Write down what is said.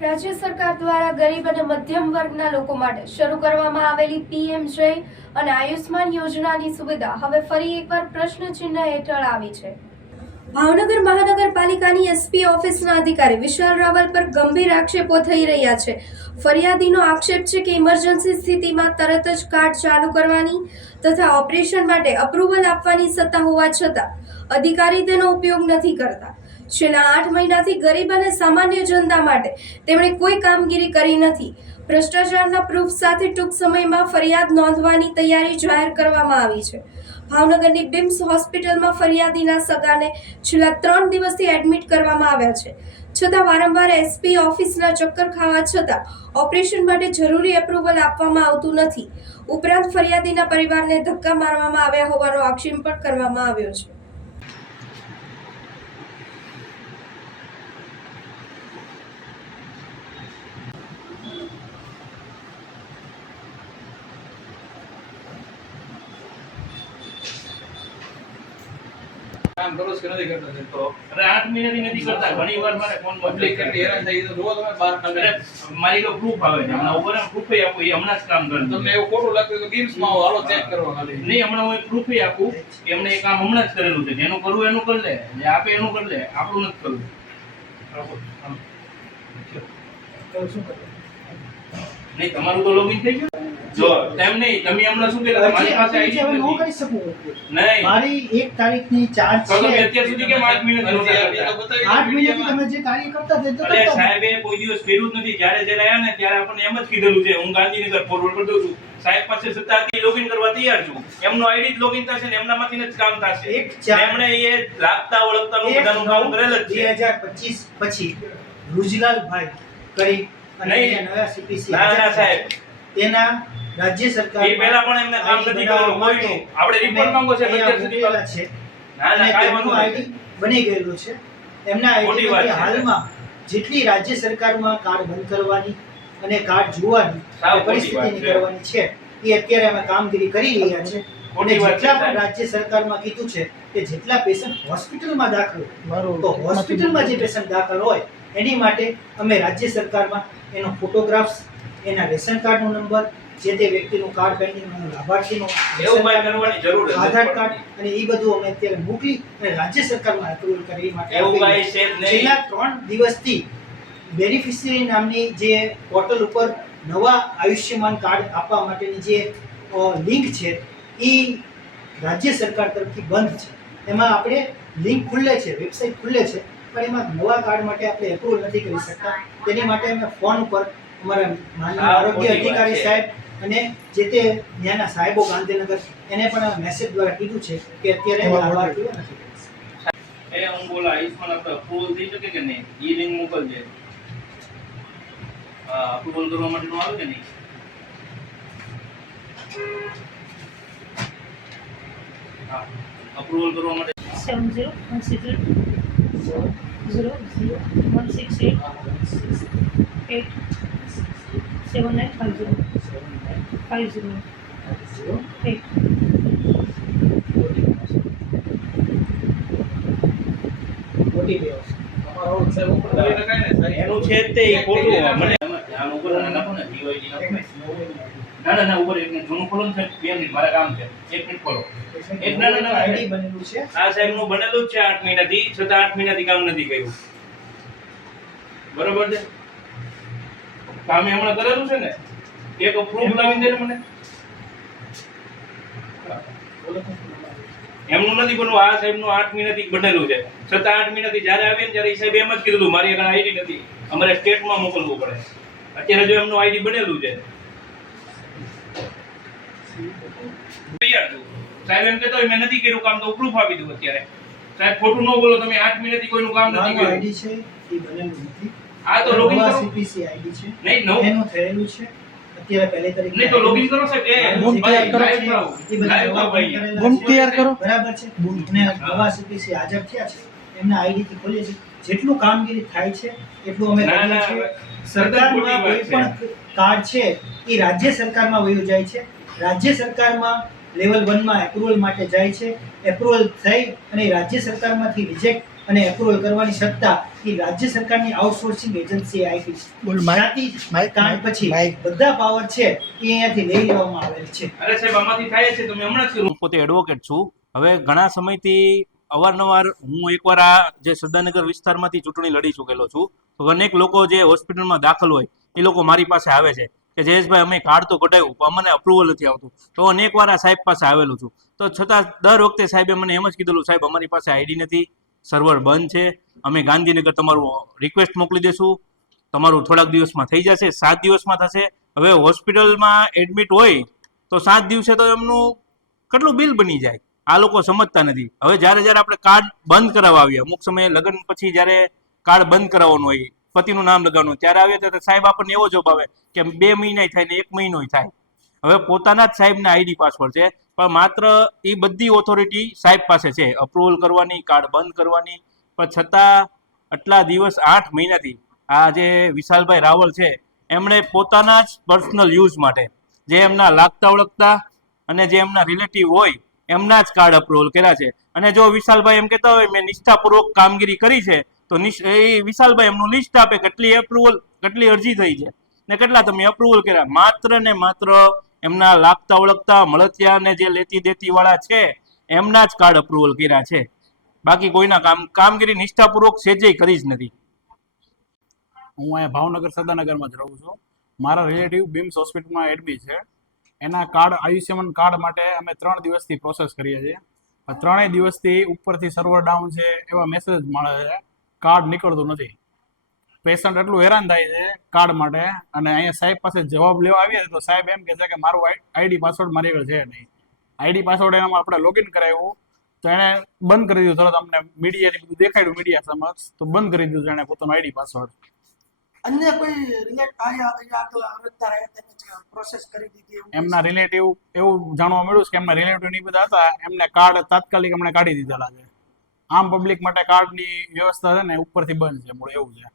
રાજ્ય સરકાર દ્વારા ગરીબ અને મધ્યમ વર્ગના લોકો માટે શરૂ કરવામાં આવેલી પીએમ-જય અને આયુષ્માન યોજનાની સુવિધા હવે ફરી એકવાર પ્રશ્નચિહ્ન હેઠળ આવી છે। ભાવનગર મહાનગરપાલિકાની એસપી ઓફિસના અધિકારી વિશાલ રાવલ પર ગંભીર આક્ષેપો થઈ રહ્યા છે। ફરિયાદીનો આક્ષેપ છે કે ઇમરજન્સી સ્થિતિમાં તરત જ કાર્ડ ચાલુ કરવાની તથા ઓપરેશન માટે અપ્રુવલ આપવાની સત્તા હોવા છતાં અધિકારી તેનો ઉપયોગ નથી કરતા। છેલ્લા 8 મહિનાથી ગરીબ અને સામાન્ય જનતા માટે તેમણે કોઈ કામગીરી કરી નથી। ભ્રષ્ટાચારના પ્રૂફ સાથે ટૂંક સમયમાં ફરિયાદ નોંધવાની તૈયારી જાહેર કરવામાં આવી છે। ભાવનગરની બિમ્સ હોસ્પિટલમાં ફરિયાદીના સગાને છેલ્લા 3 દિવસથી એડમિટ કરવામાં આવ્યા છે, છતાં વારંવાર એસપી ઓફિસના ચક્કર ખાવા છતાં ઓપરેશન માટે જરૂરી એપ્રુવલ આપવામાં આવતું નથી। ઉપરાંત ફરિયાદીના પરિવારને ધક્કા મારવામાં આવ્યા હોવાનો આક્ષેપ પણ કરવામાં આવ્યો છે। કામ કરો કે નથી કરતા છે તો અરે 8 મહિનાથી નથી કરતા। ઘણી વાર મારે ફોન પબ્લિક કેટલી હેરાન થઈ તો જો તમે બહાર અરે મારી તો પ્રૂફ આવે છે, હમણાં ઉપર પ્રૂફ આપું, એ હમણાં જ કામ કરે। તમને એવું ખોટું લાગતું તો બીમ્સ માં આવો, હાલો ચેક કરવા ખાલી નહીં, હમણાં હું પ્રૂફ આપું કે એમને એ કામ હમણાં જ કરેલું છે। જેનું કરવું એનું કરી લે, જે આપે એનું કરી લે, આપણું નથી કરવું। નહીં, તમારું તો લોગિન થઈ ગયું જો તેમ નહીં, તમે હમણાં શું કહેતા મારી પાસે આઈડી હવે નો નથી કરી શકું। નહીં મારી 1 તારીખની ચાર્જ તો તમે છે। અત્યાર સુધી કેમ 8 મહિનાથી નહોતા કરતા? 8 મહિનાથી તમે જે કાર્ય કરતા તે તો અરે કરતા સાહેબે કોઈ દિવસ કર્યું જ નથી। જ્યારે જ્યારે આવ્યા ને ત્યારે આપણને એમ જ કીધેલું છે, હું ગાંધીનગર ફોરવર્ડ કરી દઉં છું, સાહેબ પાસે સત્તા હતી, લોગિન કરવા તૈયાર છું, એમનો આઈડી જ લોગિન થશે ને એમનામાંથી જ કામ થશે। એક ચાર- એમણે એ લાગતા ઓળખતાનું બધાનું કામ કરેલ જ છે। 2025 પછી રુજલાલભાઈ કરી અને નહીં. એ નવા સીપીસી ના ના સાહેબ, તેના રાજ્ય સરકાર એ પહેલા પણ એમને કામ નથી કરેલું કોઈનું। આપણે રિપોર્ટ માંગો છે અત્યાર સુધી મૂકેલા છે ના ના અને કાંઈ તેમનું વાંધો આઈડી નહીં। બની ગયેલું છે। એમના ખોટી વાત આઈડી છે। હાલમાં જેટલી રાજ્ય સરકારમાં કાર્ડ બંધ કરવાની અને કાર્ડ જોવાની સાવ અને ખોટી વાત પરિસ્થિતિ છે। કરવાની છે, એ અત્યારે અમે કામગીરી કરી રહ્યા છે। અને ખોટી વાત છે, જેટલા પણ સાહેબ। રાજ્ય સરકારમાં કીધું છે કે જેટલા પેશન્ટ હોસ્પિટલમાં દાખલ હોય, તો હોસ્પિટલમાં જે પેશન્ટ દાખલ હોય એની માટે અમે રાજ્ય સરકારમાં એનો ફોટોગ્રાફ્સ, એના રેશન કાર્ડનો નંબર, જે તે વ્યક્તિનું કાર્ડ પેન્ડિંગનું લાભાર્થીનો એવું કાંઈ કરવાની જરૂર જ નથી આધાર પડતી। કાર્ડ અને એ બધું અમે અત્યારે મોકલી અને રાજ્ય સરકારમાં એપ્રુવલ કરી એ માટે એવું આપી કાંઈ દીધું। છે જ નહીં। છેલ્લા 3 દિવસથી બેનિફિશિયરી નામની જે પોર્ટલ ઉપર નવા આયુષ્યમાન કાર્ડ આપવા માટેની જે લિંક છે એ રાજ્ય સરકાર તરફથી બંધ છે। એમાં આપણે લિંક ખુલ્લે છે, વેબસાઇટ ખુલ્લે છે, પણ એમાં નવા કાર્ડ માટે આપણે એપ્રુવલ નથી કરી શકતા। તેની માટે અમે ફોન ઉપર અમારા માનનીય આરોગ્ય ખોટી વાત અધિકારી છે। સાહેબ અને જે તે ત્યાંના સાહેબો ગાંધીનગર એને પણ મેસેજ દ્વારા કીધું છે કે અત્યારે લાભાર્થીઓ નથી કરી શકતા। એ હું બોલા આયુષ્માન આપણે અપ્રુવલ થઈ શકે કે નહીં, એ લિંક મોકલજે। હા, અપ્રુવલ કરવા માટેનું આવે કે નહીં? હા, અપ્રુવલ કરવા માટે OTP આવશે। સાહેબ ઉપર કરી નખાય ને સાહેબ એનું છે જ તે ઈ ખોટું મને ધ્યાન ઉપર નાખો ને જીવાયડી નાખો ને ના ના ઉપર એક મિનિટ જૂનું ખોલો ને સાહેબ 2 મિનિટ મારા કામ છે 1 મિનિટ ખોલો એક ના આઈડી બનેલું છે। આ સાહેબ નું બનેલું જ છે 8 મહિનાથી છતાં 8 મહિનાથી કામ નથી કર્યું બરોબર છે કામ હમણાં કરેલું છે ને એક પ્રૂફ લાવીને દે મને એમનું નથી બનવું આ સાહેબ નું 8 મહિનાથી બનેલું છે છતાં 8 મહિનાથી જ્યારે આવીએ ને ત્યારે એ સાહેબ એમ જ કીધું મારી આગળ આઈડી નથી અમારે સ્ટેટમાં મોકલવું પડે અત્યારે જો એમનું આઈડી બનેલું છે તૈયાર છું સાહેબ એમ કહેતો મેં નથી કર્યું કામ તો પ્રૂફ આપી દઉં અત્યારે સાહેબ ખોટું ન બોલો તમે 8 મહિનાથી કોઈનું કામ નથી કર્યું આઈડી છે એ બનેલું નથી। આ તો લોગિન નવા કરો સીપીસી આઈડી છે, નહીં નવું એનું થયેલું છે અત્યારે પહેલી તારીખે નહીં તો લોગિન કરો સાહેબ એ બૂમ તૈયાર કરો લાઈવ થાવ. એ બધા લાઈવ થાવ નવા ભાઈ. કરેલા બૂમ છે। તૈયાર કરો બરાબર છે અને નવા સીપીસી હાજર થયા છે એમના આઈડી થી ખોલીએ છે। જેટલું કામગીરી થાય છે એટલું અમે ના, કરીએ ના, છીએ। સરકારમાં સરકારમાં કોઈ પણ કાર્ડ છે એ રાજ્ય સરકારમાં વયું જાય છે। રાજ્ય સરકારમાં લેવલ 1 માં એપ્રુવલ માટે જાય છે। એપ્રુવલ થઈ અને રાજ્ય સરકારમાંથી રિજેક્ટ અને એપ્રુવલ કરવાની સત્તા એ રાજ્ય સરકારની આઉટસોર્સિંગ એજન્સીએ આપી છે. જ્યાંથી કાર્ડ પછી બધા પાવર છે એ અહીંયાથી લઈ લેવામાં આવેલ છે. અરે સાહેબ આમાંથી થાય છે તમે હમણાં જ કીધું. હું પોતે એડવોકેટ છું. હવે ઘણા સમયથી અવારનવાર હું એકવાર આ જે સરદારનગર વિસ્તારમાંથી ચૂંટણી લડી ચૂકેલો છું. તો અનેક લોકો જે હોસ્પિટલમાં દાખલ હોય એ લોકો મારી પાસે આવે છે કે જયેશભાઈ અમે કાર્ડ તો કઢાવ્યું પણ અમને અપ્રુવલ નથી આવતું. તો અનેક વાર આ સાહેબ પાસે આવેલું છું. તો છતાં દર વખતે સાહેબે મને એમ જ કીધેલું, સાહેબ અમારી પાસે આઈડી નથી, સર્વર બંધ છે, અમે ગાંધીનગર તમારું રિક્વેસ્ટ મોકલી દેશું, તમારું થોડાક દિવસમાં થઈ જશે, 7 દિવસમાં થશે. હવે હોસ્પિટલમાં એડમિટ હોય તો 7 દિવસે તો એમનું કેટલું બિલ બની જાય, આ લોકો સમજતા નથી. હવે જ્યારે આપણે કાર્ડ બંધ કરાવવા આવીએ, અમુક સમયે લગ્ન પછી જ્યારે કાર્ડ બંધ કરાવવાનું હોય, પતિનું નામ લગાવવાનું, ત્યારે આવીએ ત્યારે સાહેબ આપણને એવો જવાબ આવે કે 2 મહિના થાય ને 1 મહિનો થાય. હવે પોતાના જ સાહેબના આઈડી પાસવર્ડ છે, પણ માત્ર એ બધી ઓથોરિટી સાહેબ પાસે છે અપ્રુવલ કરવાની, કાર્ડ બંધ કરવાની. પણ છતાં આટલા દિવસ 8 મહિનાથી આ જે વિશાલભાઈ રાવલ છે એમણે પોતાના જ પર્સનલ યુઝ માટે જે એમના લાગતા ઓળખતા અને જે એમના રિલેટિવ હોય એમના જ કાર્ડ અપ્રુવલ કર્યા છે. અને જો વિશાલભાઈ એમ કહેતા હોય મેં નિષ્ઠાપૂર્વક કામગીરી કરી છે તો એ વિશાલભાઈ એમનું લિસ્ટ આપે કેટલી એપ્રુવલ, કેટલી અરજી થઈ છે ને કેટલા તમે અપ્રુવલ કર્યા. માત્ર ને માત્ર એમના લાગતા ઓળખતા મળતિયા ને જે લેતી દેતી વાળા છે એમના જ કાર્ડ અપ્રુવલ કર્યા છે. બાકી કોઈના કામગીરી નિષ્ઠાપૂર્વક સેજેય કરી જ નથી. હું અહીંયા ભાવનગર સરદારનગરમાં જ રહું છું. મારા રિલેટિવ બીમ્સ હોસ્પિટલમાં એડમિટ છે. એના કાર્ડ આયુષ્યમાન કાર્ડ માટે અમે 3 દિવસથી પ્રોસેસ કરીએ છીએ. 3 દિવસથી ઉપરથી સર્વર ડાઉન છે એવા મેસેજ મળે છે, કાર્ડ નીકળતું નથી. પેશન્ટ એટલું હેરાન થાય છે કાર્ડ માટે. અને અહીંયા સાહેબ પાસે જવાબ લેવા આવીએ તો સાહેબ એમ કહે છે કે મારું આઈડી પાસવર્ડ મારી આગળ છે નહીં. આઈડી પાસવર્ડ એનામાં આપણે લોગિન કરાવ્યું તો એણે બંધ કરી દીધું. તરત અમને મીડિયાની બધું દેખાડ્યું મીડિયા સમક્ષ તો બંધ કરી દીધું એણે પોતાનું આઈડી પાસવર્ડ. અન્ય કોઈ પ્રોસેસ કરી દીધી એમના રિલેટિવ એવું જાણવા મળ્યું છે કે એમના રિલેટિવ ની બધા હતા એમને કાર્ડ તાત્કાલિક એમણે કાઢી દીધેલા છે. આમ પબ્લિક માટે કાર્ડની વ્યવસ્થા છે ને ઉપરથી બંધ છે, એવું છે.